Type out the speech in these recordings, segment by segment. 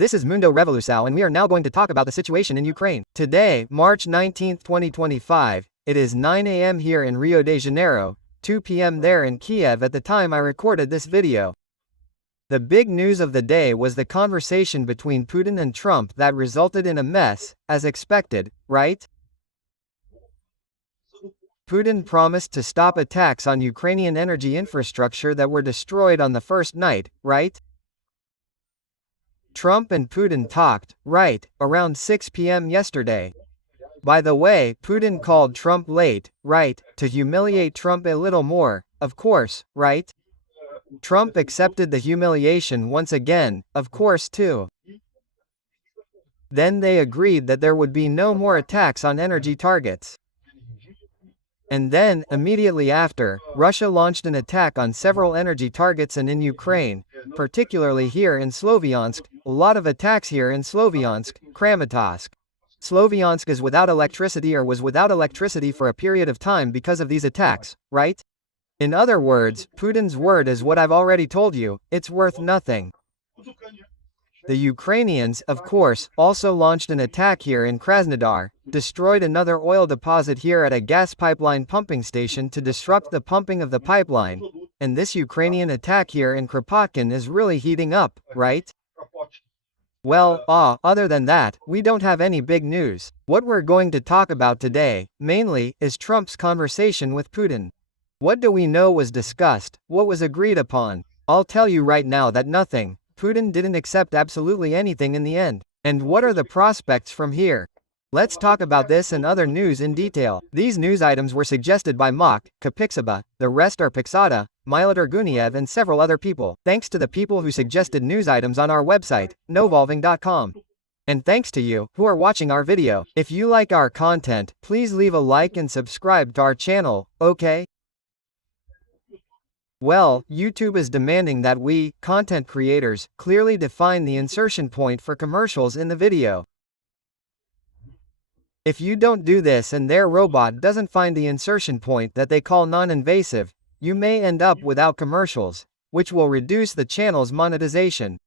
This is Mundo Revolução and we are now going to talk about the situation in Ukraine. Today, March 19, 2025, it is 9 a.m. here in Rio de Janeiro, 2 p.m. there in Kiev at the time I recorded this video. The big news of the day was the conversation between Putin and Trump that resulted in a mess, as expected, right? Putin promised to stop attacks on Ukrainian energy infrastructure that were destroyed on the first night, right? Trump and Putin talked, right, around 6 p.m. yesterday. By the way, Putin called Trump late, right, to humiliate Trump a little more, of course, right? Trump accepted the humiliation once again, of course too. Then they agreed that there would be no more attacks on energy targets. And then, immediately after, Russia launched an attack on several energy targets and in Ukraine, particularly here in Sloviansk, a lot of attacks here in Sloviansk, Kramatorsk. Sloviansk is without electricity or was without electricity for a period of time because of these attacks, right? In other words, Putin's word is what I've already told you, it's worth nothing. The Ukrainians, of course, also launched an attack here in Krasnodar, destroyed another oil deposit here at a gas pipeline pumping station to disrupt the pumping of the pipeline, and this Ukrainian attack here in Kropotkin is really heating up, right? Well, other than that, we don't have any big news. What we're going to talk about today, mainly, is Trump's conversation with Putin. What do we know was discussed, what was agreed upon? I'll tell you right now that nothing. Putin didn't accept absolutely anything in the end. And what are the prospects from here? Let's talk about this and other news in detail. These news items were suggested by Mok, Kapixaba, the rest are Pixada, Miladar Guniev and several other people. Thanks to the people who suggested news items on our website, novolving.com. And thanks to you, who are watching our video. If you like our content, please leave a like and subscribe to our channel, okay? Well, YouTube is demanding that we, content creators, clearly define the insertion point for commercials in the video. If you don't do this and their robot doesn't find the insertion point that they call non-invasive, you may end up without commercials, which will reduce the channel's monetization.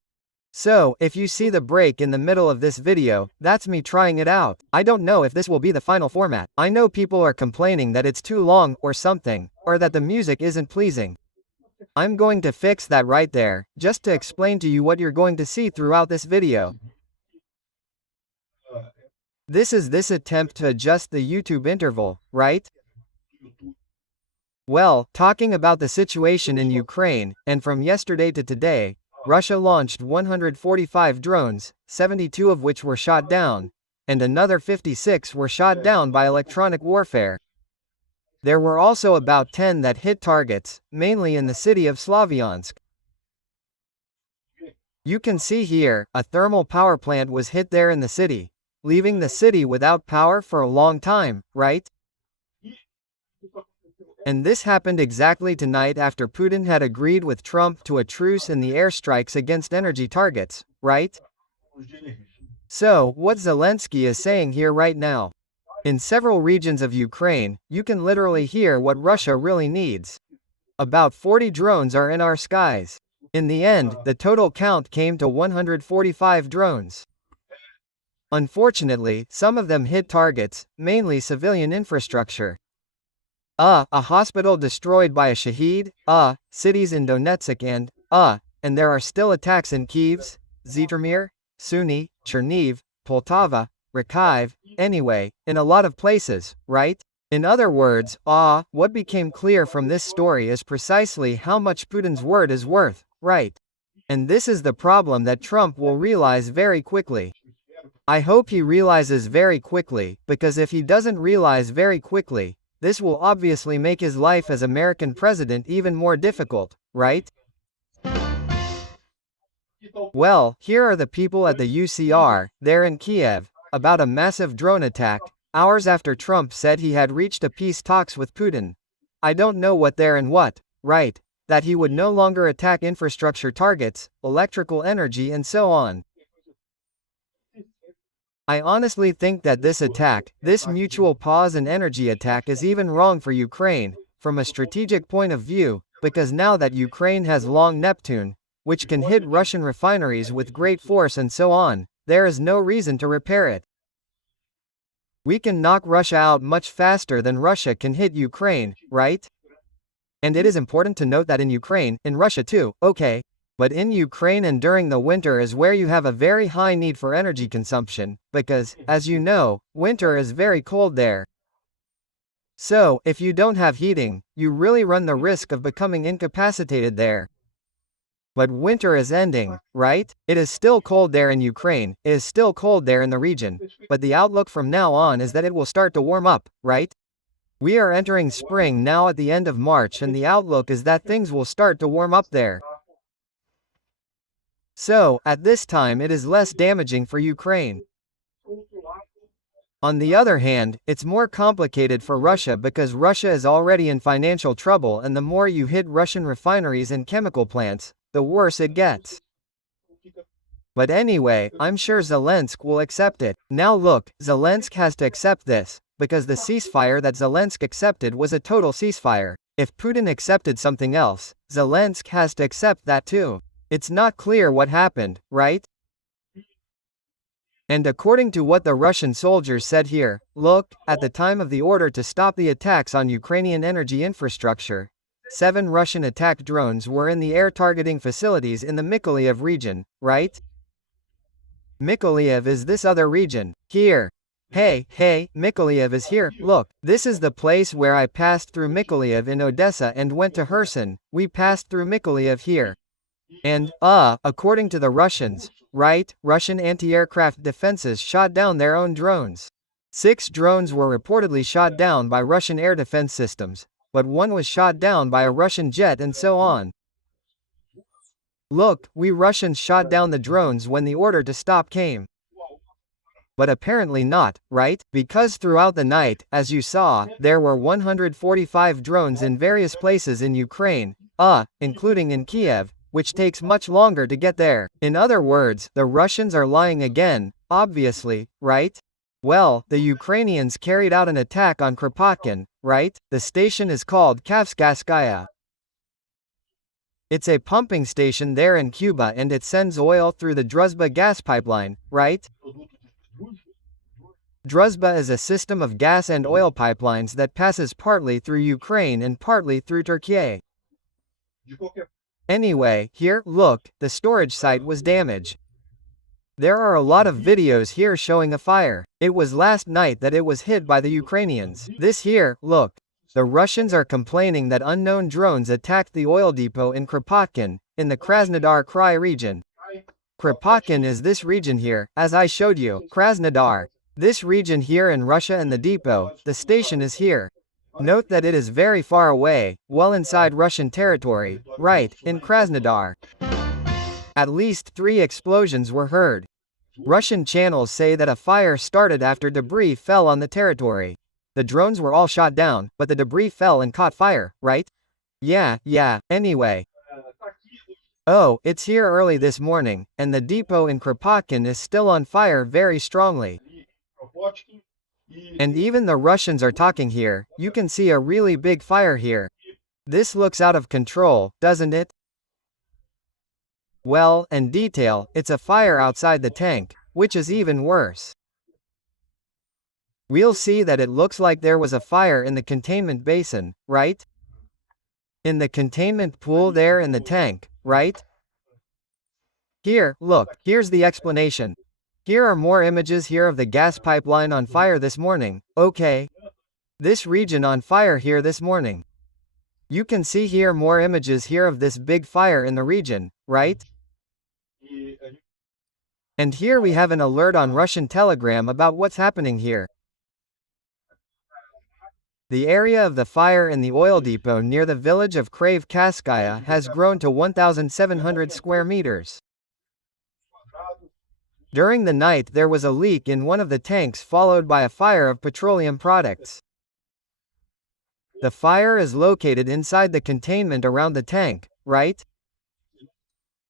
So, if you see the break in the middle of this video, that's me trying it out. I don't know if this will be the final format. I know people are complaining that it's too long or something, or that the music isn't pleasing. I'm going to fix that right there, just to explain to you what you're going to see throughout this video. This is this attempt to adjust the YouTube interval, right? Well, talking about the situation in Ukraine, and from yesterday to today, Russia launched 145 drones, 72 of which were shot down, and another 56 were shot down by electronic warfare. There were also about 10 that hit targets, mainly in the city of Sloviansk. You can see here, a thermal power plant was hit there in the city, leaving the city without power for a long time, right? And this happened exactly tonight after Putin had agreed with Trump to a truce in the airstrikes against energy targets, right? So, what Zelensky is saying here right now. In several regions of Ukraine, you can literally hear what Russia really needs. About 40 drones are in our skies. In the end, the total count came to 145 drones. Unfortunately, some of them hit targets, mainly civilian infrastructure. A hospital destroyed by a Shaheed, cities in Donetsk and there are still attacks in Kyiv, Zhytomyr, Sumy, Cherniv, Poltava, Rakhiv, anyway, in a lot of places, right? In other words, what became clear from this story is precisely how much Putin's word is worth, right? And this is the problem that Trump will realize very quickly. I hope he realizes very quickly, because if he doesn't realize very quickly, this will obviously make his life as American president even more difficult, right? Well, here are the people at the UCR, there in Kiev, about a massive drone attack, hours after Trump said he had reached a peace talks with Putin. I don't know what there and what, right, that he would no longer attack infrastructure targets, electrical energy and so on. I honestly think that this attack, this mutual pause and energy attack is even wrong for Ukraine, from a strategic point of view, because now that Ukraine has long Neptune, which can hit Russian refineries with great force and so on. There is no reason to repair it. We can knock Russia out much faster than Russia can hit Ukraine, right? And it is important to note that in Ukraine, in Russia too, okay? But in Ukraine and during the winter is where you have a very high need for energy consumption, because, as you know, winter is very cold there. So, if you don't have heating, you really run the risk of becoming incapacitated there. But winter is ending, right? It is still cold there in Ukraine, it is still cold there in the region, but the outlook from now on is that it will start to warm up, right? We are entering spring now at the end of March, and the outlook is that things will start to warm up there. So, at this time it is less damaging for Ukraine. On the other hand, it's more complicated for Russia because Russia is already in financial trouble, and the more you hit Russian refineries and chemical plants, the worse it gets. But anyway, I'm sure Zelensky will accept it. Now look, Zelensky has to accept this, because the ceasefire that Zelensky accepted was a total ceasefire. If Putin accepted something else, Zelensky has to accept that too. It's not clear what happened, right? And according to what the Russian soldiers said here, look, at the time of the order to stop the attacks on Ukrainian energy infrastructure, 7 Russian attack drones were in the air targeting facilities in the Mykolaiv region, right? Mykolaiv is this other region. Here. Hey, Mykolaiv is here. Look, this is the place where I passed through Mykolaiv in Odessa and went to Kherson. We passed through Mykolaiv here. And, according to the Russians, right, Russian anti-aircraft defenses shot down their own drones. 6 drones were reportedly shot down by Russian air defense systems, but 1 was shot down by a Russian jet and so on. Look, we Russians shot down the drones when the order to stop came. But apparently not, right? Because throughout the night, as you saw, there were 145 drones in various places in Ukraine, including in Kiev, which takes much longer to get there. In other words, the Russians are lying again, obviously, right? Well, the Ukrainians carried out an attack on Kropotkin, right? The station is called Kavkazskaya. It's a pumping station there in Cuba, and it sends oil through the Druzhba gas pipeline, right? Druzhba is a system of gas and oil pipelines that passes partly through Ukraine and partly through Turkey. Anyway, here, look, the storage site was damaged. There are a lot of videos here showing a fire. It was last night that it was hit by the Ukrainians. This here, look. The Russians are complaining that unknown drones attacked the oil depot in Kropotkin, in the Krasnodar Krai region. Kropotkin is this region here, as I showed you, Krasnodar. This region here in Russia, and the depot, the station is here. Note that it is very far away, well inside Russian territory, right, in Krasnodar. At least 3 explosions were heard. Russian channels say that a fire started after debris fell on the territory. The drones were all shot down, but the debris fell and caught fire, right? Yeah, anyway. Oh, it's here early this morning, and the depot in Kropotkin is still on fire very strongly. And even the Russians are talking here. You can see a really big fire here. This looks out of control, doesn't it? Well, in detail, it's a fire outside the tank, which is even worse. We'll see that it looks like there was a fire in the containment basin, right? In the containment pool there in the tank, right? Here, look, here's the explanation. Here are more images here of the gas pipeline on fire this morning, okay? This region on fire here this morning. You can see here more images here of this big fire in the region, right? And here we have an alert on Russian Telegram about what's happening here. The area of the fire in the oil depot near the village of Kravkazskaya has grown to 1,700 square meters. During the night there was a leak in one of the tanks followed by a fire of petroleum products. The fire is located inside the containment around the tank, right?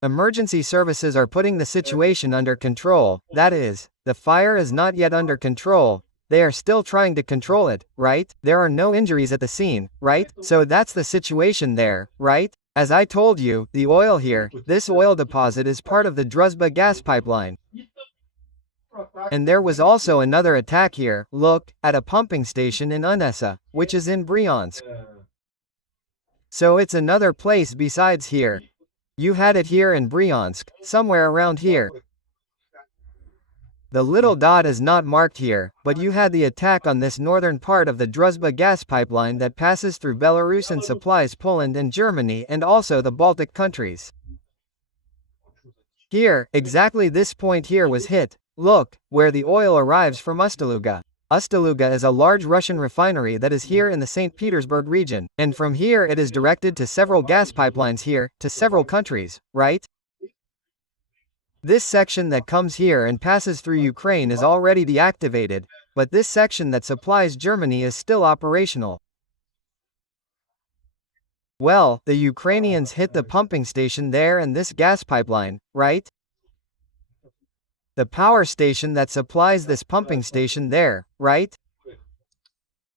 Emergency services are putting the situation under control, that is, the fire is not yet under control, they are still trying to control it, right? There are no injuries at the scene, right? So that's the situation there, right? As I told you, the oil here, this oil deposit is part of the Druzhba gas pipeline. And there was also another attack here, look, at a pumping station in Unessa, which is in Bryansk. So it's another place besides here. You had it here in Bryansk, somewhere around here. The little dot is not marked here, but you had the attack on this northern part of the Druzhba gas pipeline that passes through Belarus and supplies Poland and Germany and also the Baltic countries. Here, exactly this point here was hit. Look, where the oil arrives from Ust-Luga. Ust-Luga is a large Russian refinery that is here in the St. Petersburg region, and from here it is directed to several gas pipelines here, to several countries, right? This section that comes here and passes through Ukraine is already deactivated, but this section that supplies Germany is still operational. Well, the Ukrainians hit the pumping station there and this gas pipeline, right? The power station that supplies this pumping station there, right?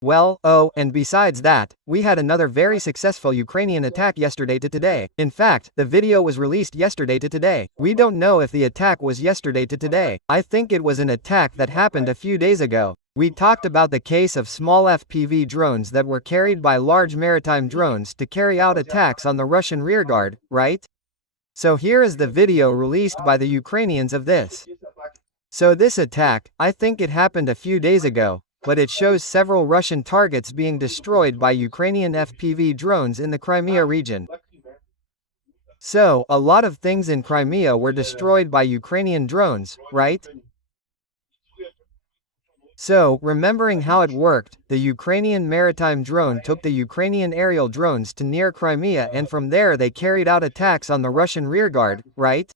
Well, oh, and besides that, we had another very successful Ukrainian attack yesterday to today. In fact, the video was released yesterday to today. We don't know if the attack was yesterday to today. I think it was an attack that happened a few days ago. We talked about the case of small FPV drones that were carried by large maritime drones to carry out attacks on the Russian rearguard, right? So here is the video released by the Ukrainians of this. So this attack, I think it happened a few days ago, but it shows several Russian targets being destroyed by Ukrainian FPV drones in the Crimea region. So, a lot of things in Crimea were destroyed by Ukrainian drones, right? So, remembering how it worked, the Ukrainian maritime drone took the Ukrainian aerial drones to near Crimea and from there they carried out attacks on the Russian rearguard, right?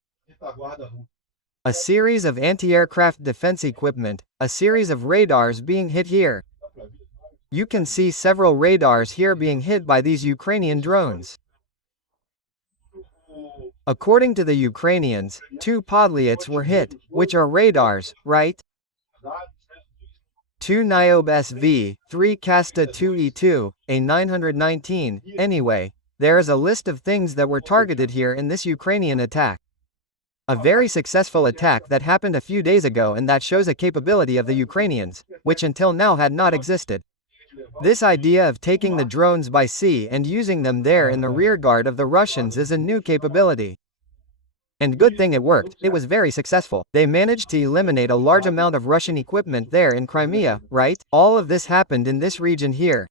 A series of anti-aircraft defense equipment, a series of radars being hit here. You can see several radars here being hit by these Ukrainian drones. According to the Ukrainians, 2 Podlyets were hit, which are radars, right? 2 Niobe SV, 3 Kasta 2E2, a 919, anyway, there is a list of things that were targeted here in this Ukrainian attack. A very successful attack that happened a few days ago and that shows a capability of the Ukrainians, which until now had not existed. This idea of taking the drones by sea and using them there in the rearguard of the Russians is a new capability. And good thing it worked, it was very successful. They managed to eliminate a large amount of Russian equipment there in Crimea, right? All of this happened in this region here.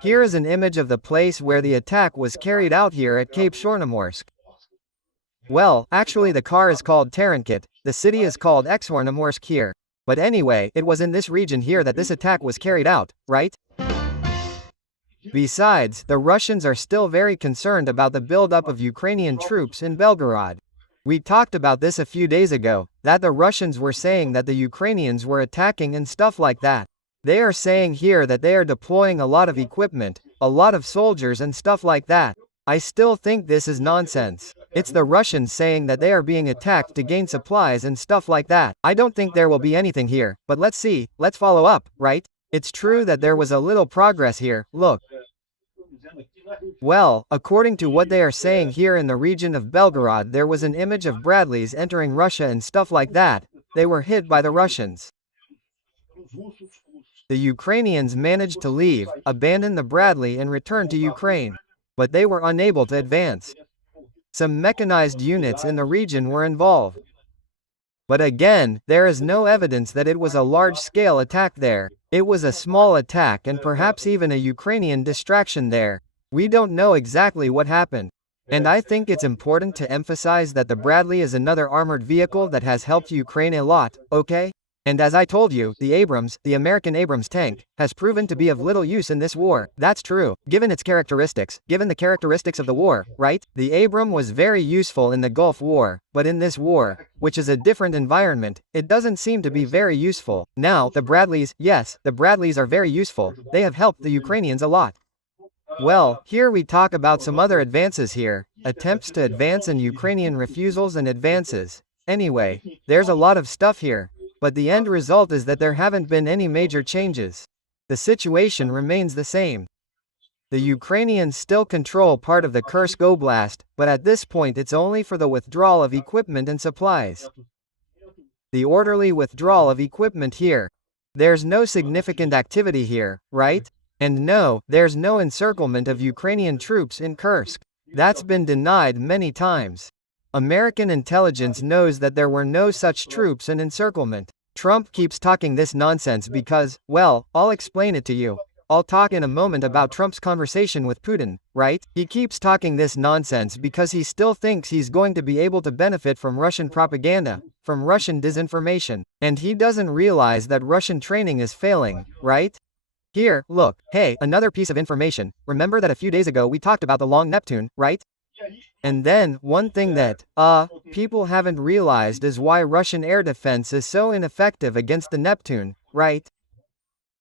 Here is an image of the place where the attack was carried out here at Cape Chornomorsk. Well, actually the car is called Tarenkit, the city is called Exhornomorsk here. But anyway, it was in this region here that this attack was carried out, right? Besides, the Russians are still very concerned about the buildup of Ukrainian troops in Belgorod. We talked about this a few days ago, that the Russians were saying that the Ukrainians were attacking and stuff like that. They are saying here that they are deploying a lot of equipment, a lot of soldiers and stuff like that. I still think this is nonsense. It's the Russians saying that they are being attacked to gain supplies and stuff like that. I don't think there will be anything here, but let's see, let's follow up, right? It's true that there was a little progress here, look. Well, according to what they are saying here in the region of Belgorod, there was an image of Bradleys entering Russia and stuff like that. They were hit by the Russians. The Ukrainians managed to leave, abandon the Bradley and return to Ukraine. But they were unable to advance. Some mechanized units in the region were involved. But again, there is no evidence that it was a large-scale attack there. It was a small attack and perhaps even a Ukrainian distraction there. We don't know exactly what happened. And I think it's important to emphasize that the Bradley is another armored vehicle that has helped Ukraine a lot, okay? And as I told you, the Abrams, the American Abrams tank, has proven to be of little use in this war. That's true, given its characteristics, given the characteristics of the war, right? The Abram was very useful in the Gulf War, but in this war, which is a different environment, it doesn't seem to be very useful. Now, the Bradleys, yes, the Bradleys are very useful. They have helped the Ukrainians a lot. Well, here we talk about some other advances here, attempts to advance and Ukrainian refusals and advances. Anyway, there's a lot of stuff here. But the end result is that there haven't been any major changes. The situation remains the same. The Ukrainians still control part of the Kursk Oblast, but at this point it's only for the withdrawal of equipment and supplies. The orderly withdrawal of equipment here. There's no significant activity here, right? And no, there's no encirclement of Ukrainian troops in Kursk. That's been denied many times. American intelligence knows that there were no such troops and encirclement. Trump keeps talking this nonsense because, well, I'll explain it to you. I'll talk in a moment about Trump's conversation with Putin, right? He keeps talking this nonsense because he still thinks he's going to be able to benefit from Russian propaganda, from Russian disinformation. And he doesn't realize that Russian training is failing, right? Here, look, hey, another piece of information. Remember that a few days ago we talked about the long Neptune, right? And then, one thing that, people haven't realized is why Russian air defense is so ineffective against the Neptune, right?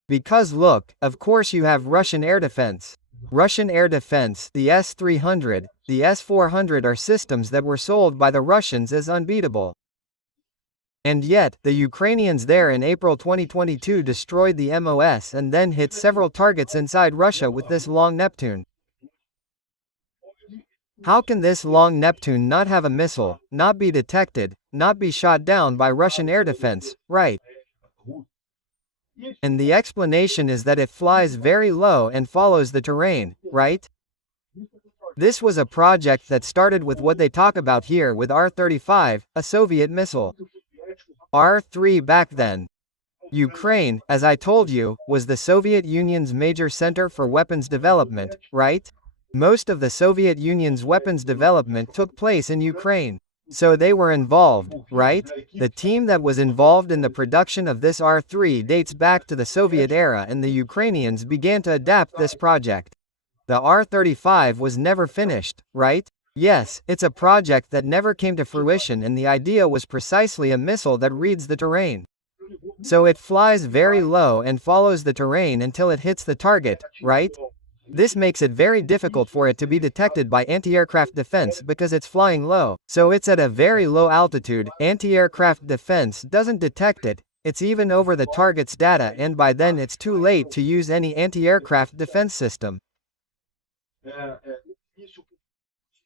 Because look, of course you have Russian air defense. Russian air defense, the S-300, the S-400 are systems that were sold by the Russians as unbeatable. And yet, the Ukrainians there in April 2022 destroyed the MOS and then hit several targets inside Russia with this long Neptune. How can this long Neptune not have a missile, not be detected, not be shot down by Russian air defense, right? And the explanation is that it flies very low and follows the terrain, right? This was a project that started with what they talk about here with R-35, a Soviet missile. R-3 back then. Ukraine, as I told you, was the Soviet Union's major center for weapons development, right? Most of the Soviet Union's weapons development took place in Ukraine. So they were involved, right? The team that was involved in the production of this R-3 dates back to the Soviet era, and the Ukrainians began to adapt this project. The R-35 was never finished, right? Yes, it's a project that never came to fruition, and the idea was precisely a missile that reads the terrain. So it flies very low and follows the terrain until it hits the target, right? This makes it very difficult for it to be detected by anti-aircraft defense because it's flying low. So it's at a very low altitude, anti-aircraft defense doesn't detect it, it's even over the target's data, and by then it's too late to use any anti-aircraft defense system.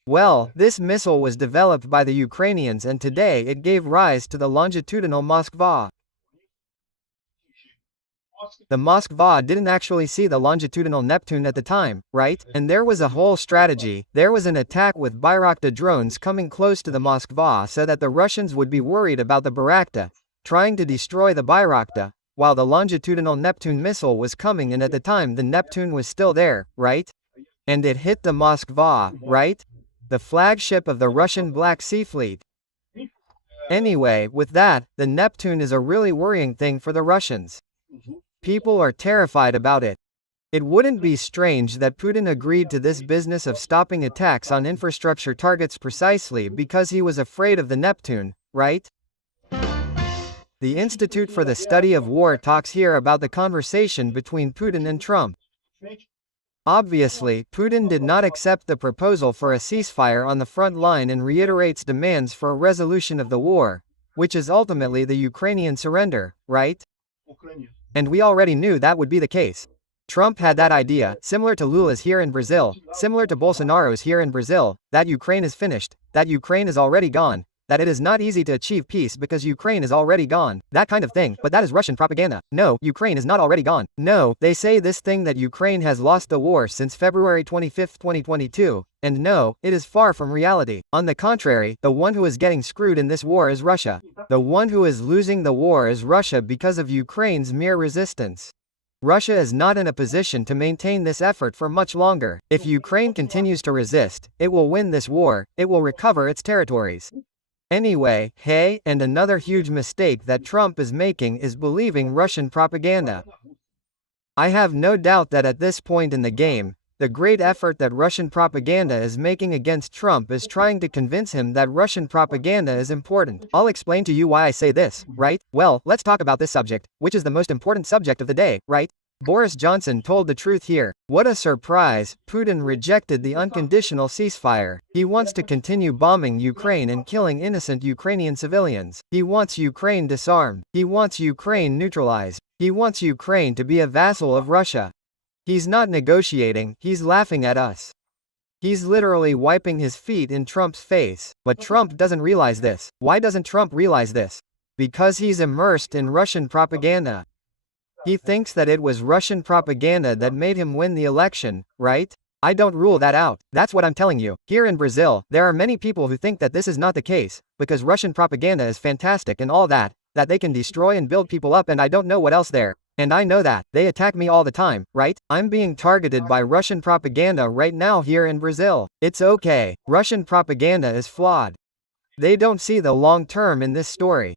Well, this missile was developed by the Ukrainians, and today it gave rise to the longitudinal Moskva. The Moskva didn't actually see the longitudinal Neptune at the time, right? And there was a whole strategy. There was an attack with Bayraktar drones coming close to the Moskva so that the Russians would be worried about the Bayraktar, trying to destroy the Bayraktar, while the longitudinal Neptune missile was coming, and at the time the Neptune was still there, right? And it hit the Moskva, right? The flagship of the Russian Black Sea Fleet. Anyway, with that, the Neptune is a really worrying thing for the Russians. People are terrified about it. It wouldn't be strange that Putin agreed to this business of stopping attacks on infrastructure targets precisely because he was afraid of the Neptune, right? The Institute for the Study of War talks here about the conversation between Putin and Trump. Obviously, Putin did not accept the proposal for a ceasefire on the front line and reiterates demands for a resolution of the war, which is ultimately the Ukrainian surrender, right? And we already knew that would be the case. Trump had that idea, similar to Lula's here in Brazil, similar to Bolsonaro's here in Brazil, that Ukraine is finished, that Ukraine is already gone, that it is not easy to achieve peace because Ukraine is already gone, that kind of thing. But that is Russian propaganda. No, Ukraine is not already gone. No, they say this thing that Ukraine has lost the war since February 25, 2022, and no, it is far from reality. On the contrary, the one who is getting screwed in this war is Russia. The one who is losing the war is Russia because of Ukraine's mere resistance. Russia is not in a position to maintain this effort for much longer. If Ukraine continues to resist, it will win this war, it will recover its territories. Anyway, hey, and another huge mistake that Trump is making is believing Russian propaganda. I have no doubt that at this point in the game, the great effort that Russian propaganda is making against Trump is trying to convince him that Russian propaganda is important. I'll explain to you why I say this, right? Well, let's talk about this subject, which is the most important subject of the day, right? Boris Johnson told the truth here. What a surprise, Putin rejected the unconditional ceasefire. He wants to continue bombing Ukraine and killing innocent Ukrainian civilians. He wants Ukraine disarmed. He wants Ukraine neutralized. He wants Ukraine to be a vassal of Russia. He's not negotiating, he's laughing at us. He's literally wiping his feet in Trump's face, but Trump doesn't realize this. Why doesn't Trump realize this? Because he's immersed in Russian propaganda. He thinks that it was Russian propaganda that made him win the election, right? I don't rule that out. That's what I'm telling you. Here in Brazil, there are many people who think that this is not the case, because Russian propaganda is fantastic and all that they can destroy and build people up, and I don't know what else there. And I know that. They attack me all the time, right? I'm being targeted by Russian propaganda right now here in Brazil. It's okay. Russian propaganda is flawed. They don't see the long term in this story.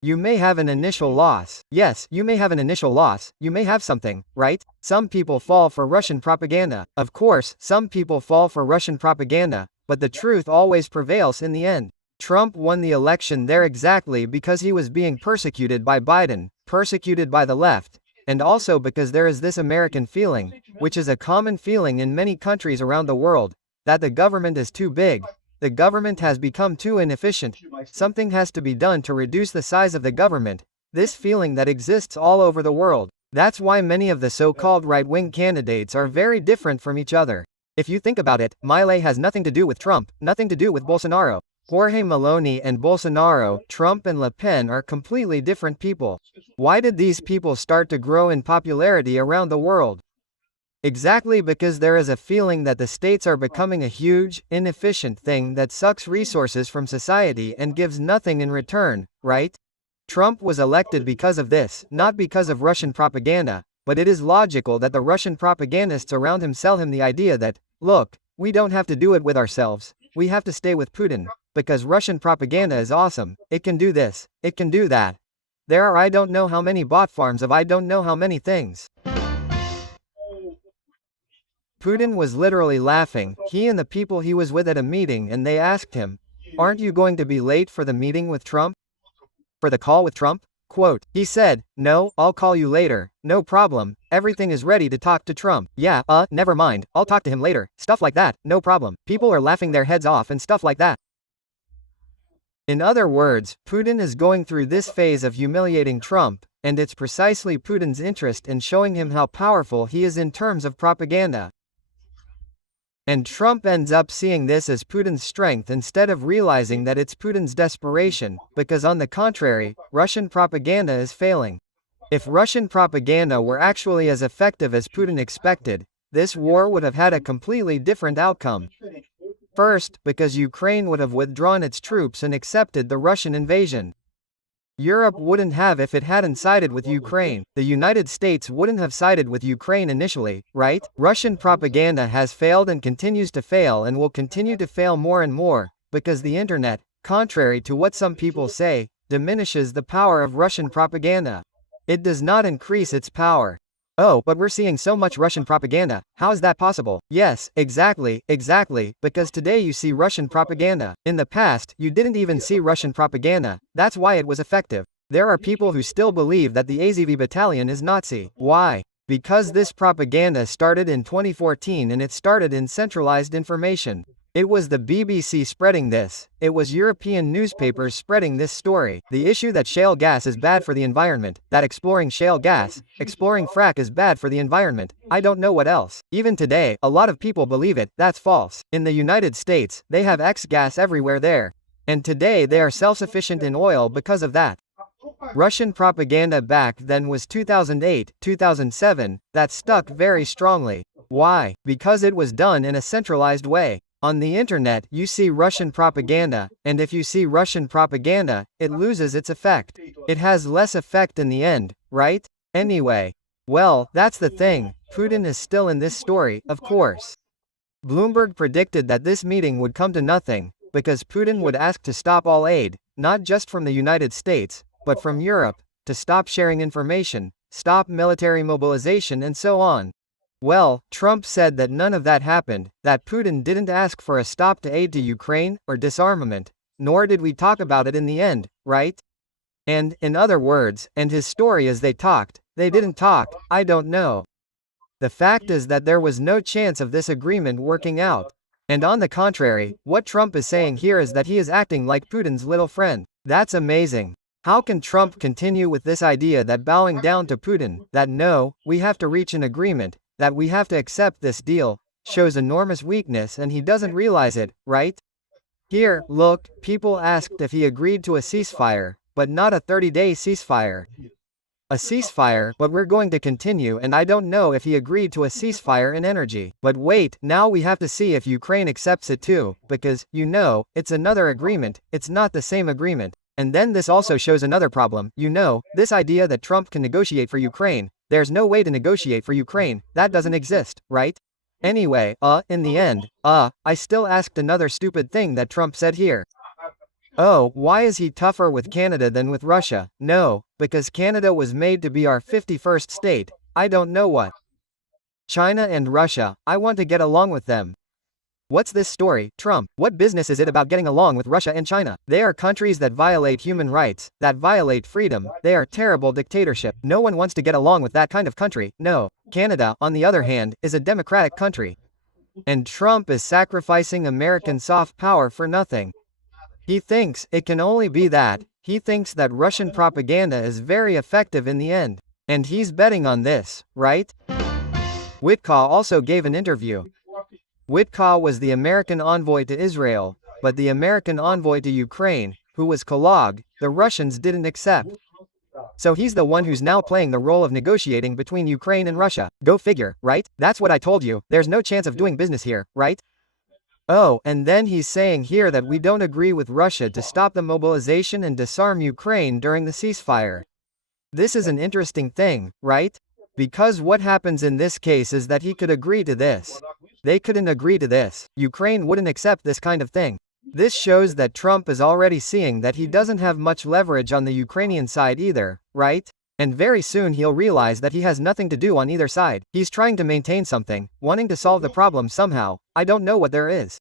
You may have an initial loss. Yes, you may have an initial loss. You may have something, right? Some people fall for Russian propaganda. Of course, some people fall for Russian propaganda, but the truth always prevails in the end. Trump won the election there exactly because he was being persecuted by Biden, persecuted by the left, and also because there is this American feeling, which is a common feeling in many countries around the world, that the government is too big. The government has become too inefficient. Something has to be done to reduce the size of the government. This feeling that exists all over the world. That's why many of the so-called right-wing candidates are very different from each other. If you think about it, Milei has nothing to do with Trump, nothing to do with Bolsonaro. Jorge Meloni and Bolsonaro, Trump and Le Pen are completely different people. Why did these people start to grow in popularity around the world? Exactly because there is a feeling that the states are becoming a huge, inefficient thing that sucks resources from society and gives nothing in return, right? Trump was elected because of this, not because of Russian propaganda, but it is logical that the Russian propagandists around him sell him the idea that, look, we don't have to do it with ourselves, we have to stay with Putin, because Russian propaganda is awesome, it can do this, it can do that. There are I don't know how many bot farms of I don't know how many things. Putin was literally laughing, he and the people he was with at a meeting, and they asked him, "Aren't you going to be late for the meeting with Trump? For the call with Trump?" Quote, he said, "No, I'll call you later, no problem, everything is ready to talk to Trump." Yeah, never mind, I'll talk to him later, stuff like that, no problem. People are laughing their heads off and stuff like that. In other words, Putin is going through this phase of humiliating Trump, and it's precisely Putin's interest in showing him how powerful he is in terms of propaganda. And Trump ends up seeing this as Putin's strength instead of realizing that it's Putin's desperation, because on the contrary, Russian propaganda is failing. If Russian propaganda were actually as effective as Putin expected, this war would have had a completely different outcome. First, because Ukraine would have withdrawn its troops and accepted the Russian invasion. Europe wouldn't have if it hadn't sided with Ukraine. The United States wouldn't have sided with Ukraine initially, right? Russian propaganda has failed and continues to fail and will continue to fail more and more, because the internet, contrary to what some people say, diminishes the power of Russian propaganda. It does not increase its power. Oh, but we're seeing so much Russian propaganda. How is that possible? Yes, exactly, because today you see Russian propaganda. In the past, you didn't even see Russian propaganda. That's why it was effective. There are people who still believe that the AZV battalion is Nazi. Why? Because this propaganda started in 2014 and it started in centralized information. It was the BBC spreading this. It was European newspapers spreading this story. The issue that shale gas is bad for the environment, that exploring shale gas, exploring frack is bad for the environment. I don't know what else. Even today, a lot of people believe it. That's false. In the United States, they have X-gas everywhere there. And today they are self-sufficient in oil because of that. Russian propaganda back then was 2008, 2007, that stuck very strongly. Why? Because it was done in a centralized way. On the internet, you see Russian propaganda, and if you see Russian propaganda, it loses its effect. It has less effect in the end, right? Anyway. Well, that's the thing, Putin is still in this story, of course. Bloomberg predicted that this meeting would come to nothing, because Putin would ask to stop all aid, not just from the United States, but from Europe, to stop sharing information, stop military mobilization and so on. Well, Trump said that none of that happened, that Putin didn't ask for a stop to aid to Ukraine, or disarmament, nor did we talk about it in the end, right? And, in other words, and his story is they talked, they didn't talk, I don't know. The fact is that there was no chance of this agreement working out. And on the contrary, what Trump is saying here is that he is acting like Putin's little friend. That's amazing. How can Trump continue with this idea that bowing down to Putin, that no, we have to reach an agreement, that we have to accept this deal, shows enormous weakness and he doesn't realize it, right? Here, look, people asked if he agreed to a ceasefire, but not a 30-day ceasefire. A ceasefire, but we're going to continue, and I don't know if he agreed to a ceasefire in energy. But wait, now we have to see if Ukraine accepts it too, because, it's another agreement, it's not the same agreement. And then this also shows another problem, this idea that Trump can negotiate for Ukraine. There's no way to negotiate for Ukraine, that doesn't exist, right? Anyway, in the end, I still asked another stupid thing that Trump said here. Oh, why is he tougher with Canada than with Russia? No, because Canada was made to be our 51st state. I don't know what. China and Russia, I want to get along with them. What's this story, Trump? What business is it about getting along with Russia and China? They are countries that violate human rights, that violate freedom, they are terrible dictatorship. No one wants to get along with that kind of country, no. Canada, on the other hand, is a democratic country. And Trump is sacrificing American soft power for nothing. He thinks it can only be that. He thinks that Russian propaganda is very effective in the end. And he's betting on this, right? Witkow also gave an interview. Witkow was the American envoy to Israel, but the American envoy to Ukraine, who was Kellogg, the Russians didn't accept. So he's the one who's now playing the role of negotiating between Ukraine and Russia. Go figure, right? That's what I told you. There's no chance of doing business here, right? Oh, and then he's saying here that we don't agree with Russia to stop the mobilization and disarm Ukraine during the ceasefire. This is an interesting thing, right? Because what happens in this case is that he could agree to this. They couldn't agree to this. Ukraine wouldn't accept this kind of thing. This shows that Trump is already seeing that he doesn't have much leverage on the Ukrainian side either, right? And very soon he'll realize that he has nothing to do on either side. He's trying to maintain something, wanting to solve the problem somehow. I don't know what there is.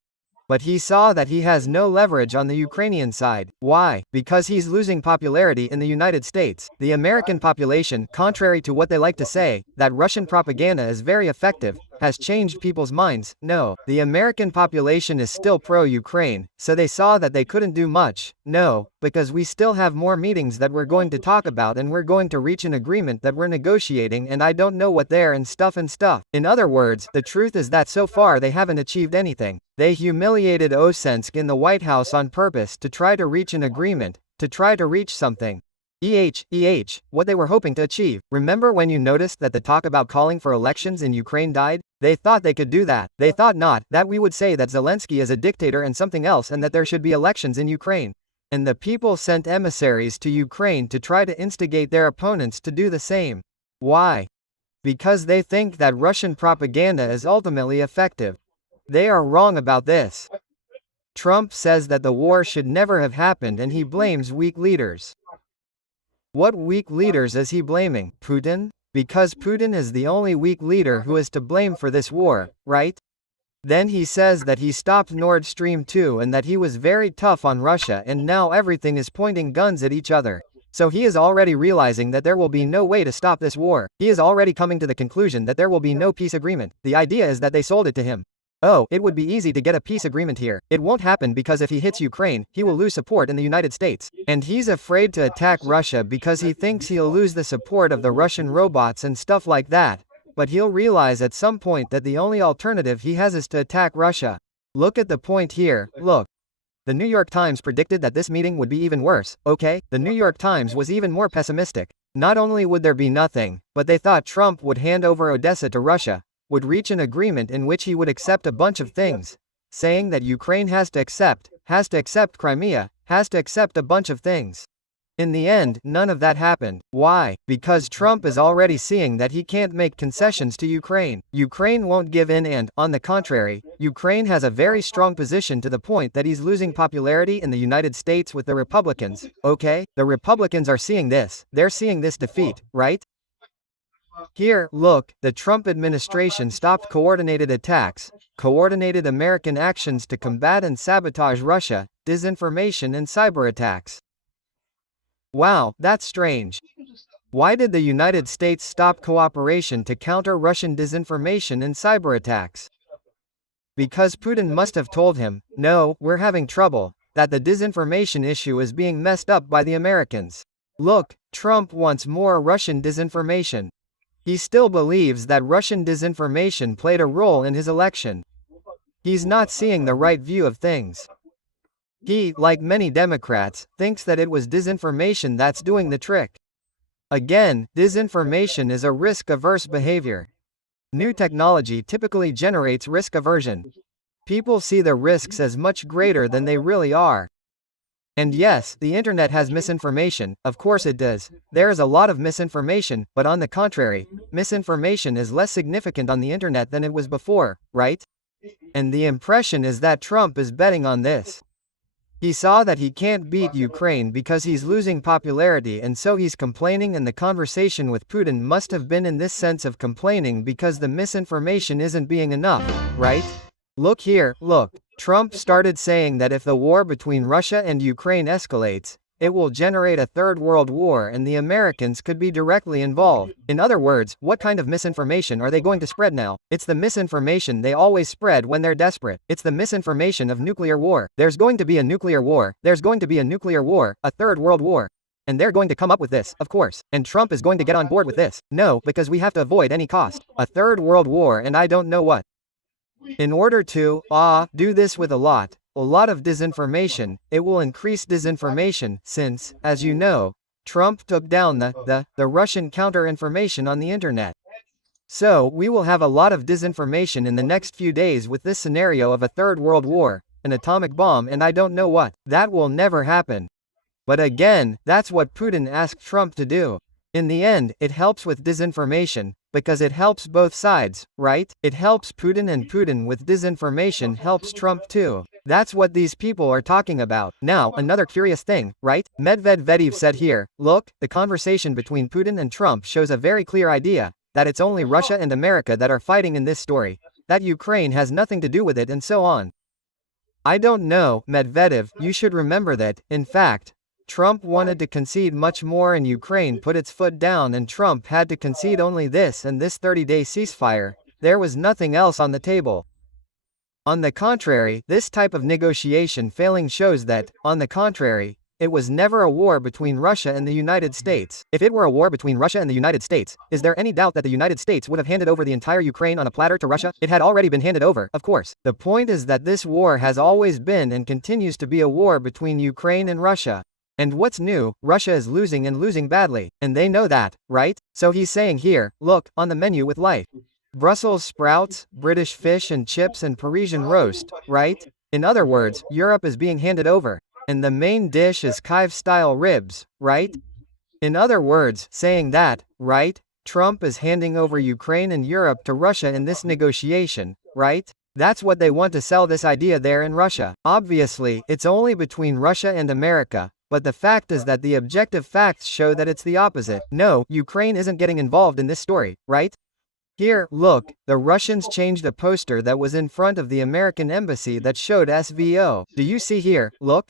But he saw that he has no leverage on the Ukrainian side. Why? Because he's losing popularity in the United States. The American population, contrary to what they like to say, that Russian propaganda is very effective, has changed people's minds. No, the American population is still pro-Ukraine, so they saw that they couldn't do much. No, because we still have more meetings that we're going to talk about and we're going to reach an agreement that we're negotiating and I don't know what there and stuff. In other words, the truth is that so far they haven't achieved anything. They humiliated Osensk in the White House on purpose to try to reach an agreement, to try to reach something. What they were hoping to achieve. Remember when you noticed that the talk about calling for elections in Ukraine died? They thought they could do that. They thought not, that we would say that Zelensky is a dictator and something else and that there should be elections in Ukraine. And the people sent emissaries to Ukraine to try to instigate their opponents to do the same. Why? Because they think that Russian propaganda is ultimately effective. They are wrong about this. Trump says that the war should never have happened and he blames weak leaders. What weak leaders is he blaming? Putin? Because Putin is the only weak leader who is to blame for this war, right? Then he says that he stopped Nord Stream 2 and that he was very tough on Russia and now everything is pointing guns at each other. So he is already realizing that there will be no way to stop this war. He is already coming to the conclusion that there will be no peace agreement. The idea is that they sold it to him. Oh, it would be easy to get a peace agreement here. It won't happen because if he hits Ukraine, he will lose support in the United States. And he's afraid to attack Russia because he thinks he'll lose the support of the Russian robots and stuff like that. But he'll realize at some point that the only alternative he has is to attack Russia. Look at the point here, look. The New York Times predicted that this meeting would be even worse, okay? The New York Times was even more pessimistic. Not only would there be nothing, but they thought Trump would hand over Odessa to Russia, would reach an agreement in which he would accept a bunch of things, saying that Ukraine has to accept Crimea, has to accept a bunch of things. In the end, none of that happened. Why? Because Trump is already seeing that he can't make concessions to Ukraine. Ukraine won't give in and, on the contrary, Ukraine has a very strong position to the point that he's losing popularity in the United States with the Republicans, okay? The Republicans are seeing this. They're seeing this defeat, right? Here, look, the Trump administration stopped coordinated attacks, coordinated American actions to combat and sabotage Russia, disinformation and cyber attacks. Wow, that's strange. Why did the United States stop cooperation to counter Russian disinformation and cyber attacks? Because Putin must have told him, no, we're having trouble, that the disinformation issue is being messed up by the Americans. Look, Trump wants more Russian disinformation. He still believes that Russian disinformation played a role in his election. He's not seeing the right view of things. He, like many Democrats, thinks that it was disinformation that's doing the trick. Again, disinformation is a risk-averse behavior. New technology typically generates risk aversion. People see the risks as much greater than they really are. And yes, the internet has misinformation, of course it does. There is a lot of misinformation, but on the contrary, misinformation is less significant on the internet than it was before, right? And the impression is that Trump is betting on this. He saw that he can't beat Ukraine because he's losing popularity, and so he's complaining, and the conversation with Putin must have been in this sense of complaining because the misinformation isn't being enough, right? Look here, look. Trump started saying that if the war between Russia and Ukraine escalates, it will generate a third world war and the Americans could be directly involved. In other words, what kind of misinformation are they going to spread now? It's the misinformation they always spread when they're desperate. It's the misinformation of nuclear war. There's going to be a nuclear war. There's going to be a nuclear war, a third world war. And they're going to come up with this, of course. And Trump is going to get on board with this. No, because we have to avoid any cost. A third world war and I don't know what. In order to, do this with a lot of disinformation, it will increase disinformation, since, as you know, Trump took down the Russian counter-information on the internet. So, we will have a lot of disinformation in the next few days with this scenario of a third world war, an atomic bomb and I don't know what. That will never happen. But again, that's what Putin asked Trump to do. In the end, it helps with disinformation, because it helps both sides, right? It helps Putin, and Putin with disinformation helps Trump too. That's what these people are talking about. Now, another curious thing, right? Medvedev said here, look, the conversation between Putin and Trump shows a very clear idea, that it's only Russia and America that are fighting in this story, that Ukraine has nothing to do with it and so on. I don't know, Medvedev, you should remember that, in fact, Trump wanted to concede much more and Ukraine put its foot down and Trump had to concede only this and this 30-day ceasefire. There was nothing else on the table. On the contrary, this type of negotiation failing shows that, on the contrary, it was never a war between Russia and the United States. If it were a war between Russia and the United States, is there any doubt that the United States would have handed over the entire Ukraine on a platter to Russia? It had already been handed over, of course. The point is that this war has always been and continues to be a war between Ukraine and Russia. And what's new, Russia is losing and losing badly, and they know that, right? So he's saying here, look, on the menu with life. Brussels sprouts, British fish and chips and Parisian roast, right? In other words, Europe is being handed over. And the main dish is Kyiv-style ribs, right? In other words, saying that, right? Trump is handing over Ukraine and Europe to Russia in this negotiation, right? That's what they want to sell this idea there in Russia. Obviously, it's only between Russia and America. But the fact is that the objective facts show that it's the opposite. No, Ukraine isn't getting involved in this story, right? Here, look, the Russians changed a poster that was in front of the American embassy that showed SVO. Do you see here, look?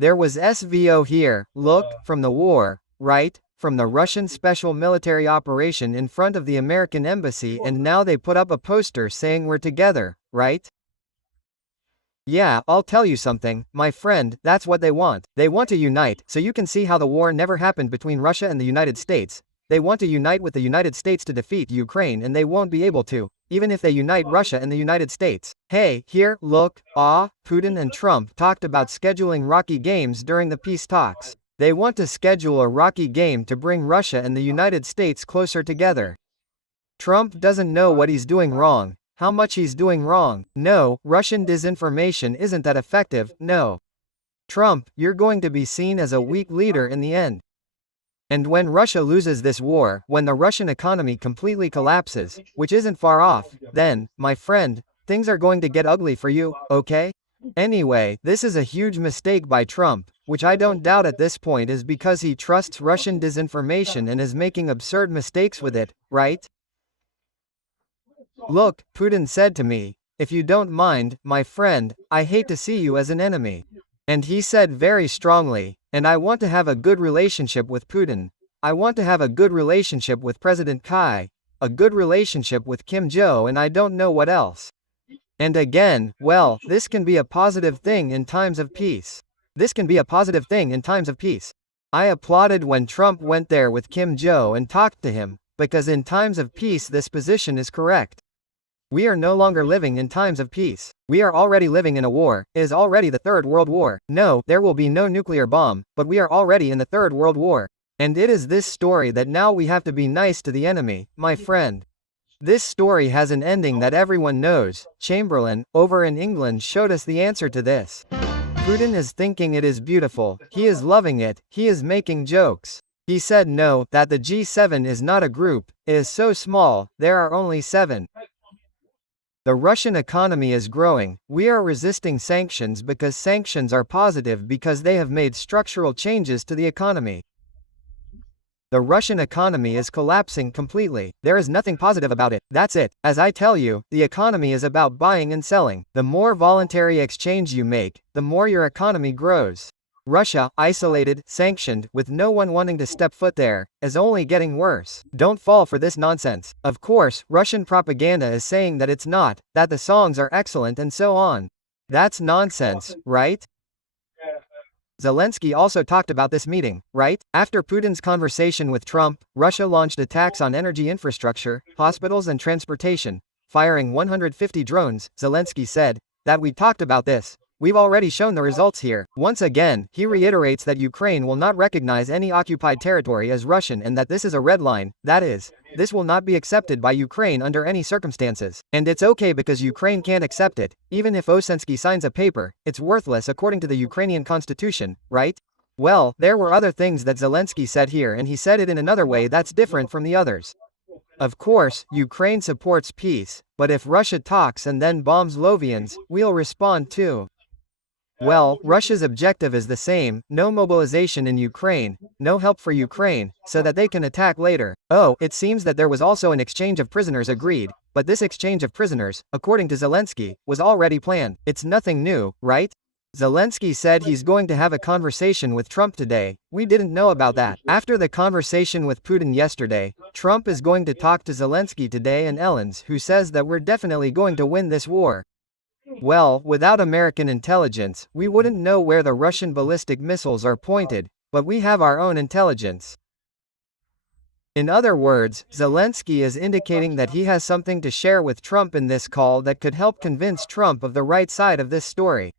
There was SVO here, look, from the war, right? From the Russian special military operation in front of the American embassy, and now they put up a poster saying we're together, right? Yeah, I'll tell you something, my friend, that's what they want. They want to unite, so you can see how the war never happened between Russia and the United States. They want to unite with the United States to defeat Ukraine, and they won't be able to, even if they unite Russia and the United States. Hey, here, look, Putin and Trump talked about scheduling rocky games during the peace talks. They want to schedule a rocky game to bring Russia and the United States closer together. Trump doesn't know what he's doing wrong. How much he's doing wrong. No, Russian disinformation isn't that effective, no. Trump, you're going to be seen as a weak leader in the end. And when Russia loses this war, when the Russian economy completely collapses, which isn't far off, then, my friend, things are going to get ugly for you, okay? Anyway, this is a huge mistake by Trump, which I don't doubt at this point is because he trusts Russian disinformation and is making absurd mistakes with it, right? Look, Putin said to me, if you don't mind, my friend, I hate to see you as an enemy. And he said very strongly, and I want to have a good relationship with Putin. I want to have a good relationship with President Xi, a good relationship with Kim Jong, and I don't know what else. And again, well, this can be a positive thing in times of peace. This can be a positive thing in times of peace. I applauded when Trump went there with Kim Jong and talked to him, because in times of peace this position is correct. We are no longer living in times of peace. We are already living in a war. It is already the Third World War. No, there will be no nuclear bomb, but we are already in the Third World War. And it is this story that now we have to be nice to the enemy, my friend. This story has an ending that everyone knows. Chamberlain, over in England, showed us the answer to this. Putin is thinking it is beautiful. He is loving it. He is making jokes. He said no, that the G7 is not a group. It is so small. There are only 7. The Russian economy is growing. We are resisting sanctions because sanctions are positive because they have made structural changes to the economy. The Russian economy is collapsing completely. There is nothing positive about it. That's it. As I tell you, the economy is about buying and selling. The more voluntary exchange you make, the more your economy grows. Russia, isolated, sanctioned, with no one wanting to step foot there, is only getting worse. Don't fall for this nonsense. Of course, Russian propaganda is saying that it's not, that the songs are excellent and so on. That's nonsense, right? Zelensky also talked about this meeting, right? After Putin's conversation with Trump, Russia launched attacks on energy infrastructure, hospitals and transportation, firing 150 drones. Zelensky said that we talked about this. We've already shown the results here. Once again, he reiterates that Ukraine will not recognize any occupied territory as Russian and that this is a red line, that is, this will not be accepted by Ukraine under any circumstances. And it's okay because Ukraine can't accept it. Even if Osensky signs a paper, it's worthless according to the Ukrainian constitution, right? Well, there were other things that Zelensky said here and he said it in another way that's different from the others. Of course, Ukraine supports peace, but if Russia talks and then bombs Lovians, we'll respond too. Well, Russia's objective is the same, no mobilization in Ukraine, no help for Ukraine, so that they can attack later. Oh, it seems that there was also an exchange of prisoners agreed, but this exchange of prisoners, according to Zelensky, was already planned. It's nothing new, right? Zelensky said he's going to have a conversation with Trump today. We didn't know about that. After the conversation with Putin yesterday, Trump is going to talk to Zelensky today and Ellens, who says that we're definitely going to win this war. Well, without American intelligence, we wouldn't know where the Russian ballistic missiles are pointed, but we have our own intelligence. In other words, Zelensky is indicating that he has something to share with Trump in this call that could help convince Trump of the right side of this story.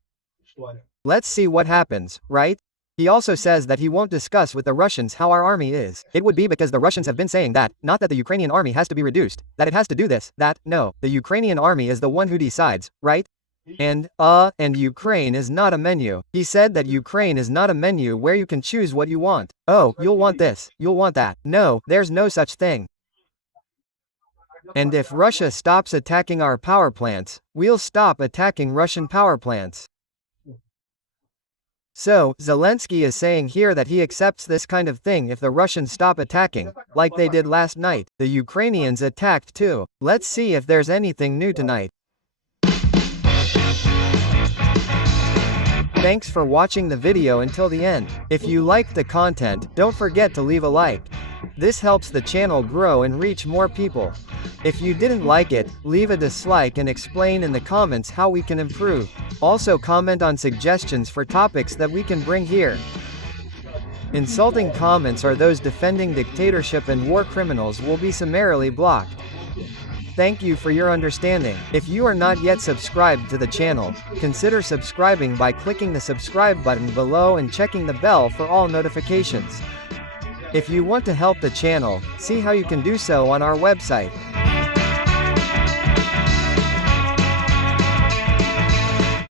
Let's see what happens, right? He also says that he won't discuss with the Russians how our army is. It would be because the Russians have been saying that, not that the Ukrainian army has to be reduced, that it has to do this, that, no, the Ukrainian army is the one who decides, right? And Ukraine is not a menu. He said that Ukraine is not a menu where you can choose what you want. Oh, you'll want this, you'll want that. No, there's no such thing. And if Russia stops attacking our power plants, we'll stop attacking Russian power plants. So, Zelensky is saying here that he accepts this kind of thing if the Russians stop attacking, like they did last night. The Ukrainians attacked too. Let's see if there's anything new tonight. Thanks for watching the video until the end. If you liked the content, don't forget to leave a like. This helps the channel grow and reach more people. If you didn't like it, leave a dislike and explain in the comments how we can improve. Also comment on suggestions for topics that we can bring here. Insulting comments or those defending dictatorship and war criminals will be summarily blocked. Thank you for your understanding. If you are not yet subscribed to the channel, consider subscribing by clicking the subscribe button below and checking the bell for all notifications. If you want to help the channel, see how you can do so on our website.